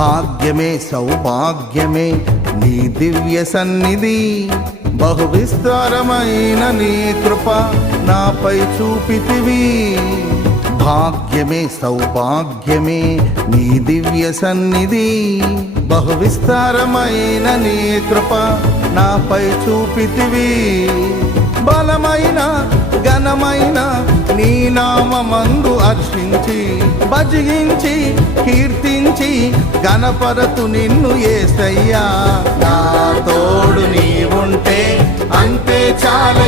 భాగ్యమే సౌభాగ్యమే నీ దివ్య సన్నిధి, బహు విస్తారమైన నీ కృప నాపై చూపితివి. భాగ్యమే సౌభాగ్యమే నీ దివ్య సన్నిధి, బహు విస్తారమైన నీ కృప నాపై చూపితివి. బలమైన ఘనమైన నీ నామమందు హర్షించి భజించి కీర్తించి గణపరతు నిన్ను యేసయ్యా. నా తోడు నీవుంటే అంతే చాలా